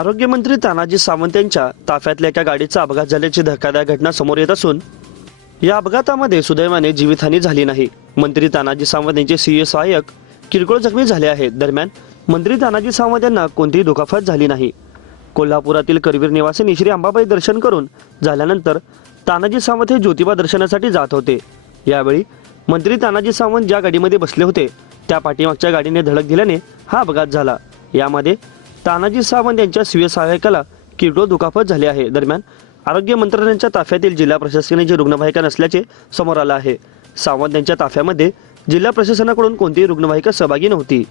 आरोग्यमंत्री तानाजी सावंत यांच्या ताफ्यातल्या एका गाडीचा अपघात झाल्याची धक्कादायक घटना समोर येत असून या अपघातामध्ये सुदैवाने जीवितहानी झाली नाही। मंत्री तानाजी सावंत यांचे सीए सहाय्यक किरकोळ जखमी झाले आहेत। दरम्यान मंत्री तानाजी सावंत यांना कोणतीही दुखापत झाली नाही। कोल्हापुरातील करवीर निवासी श्री अंबाबाई दर्शन करून झाल्यानंतर तानाजी सावंत हे ज्योतिबा दर्शनासाठी जात होते। यावेळी मंत्री तानाजी सावंत ज्या गाडीमध्ये बसले होते त्या पाठीमागच्या गाडीने धडक दिल्याने हा अपघात झाला। यामध्ये तानाजी सावंत यांच्या स्वीय सहाय्यकाला किरकोळ दुखापत झाली आहे। दरम्यान आरोग्य मंत्रालयाच्या ताफ्यातील जिल्हा प्रशासनाची रुग्णवाहिका नसल्याचे समोर आले आहे। सावंत यांच्या ताफ्यामध्ये जिल्हा प्रशासनाकडून कोणतीही रुग्णवाहिका सहभागी नव्हती।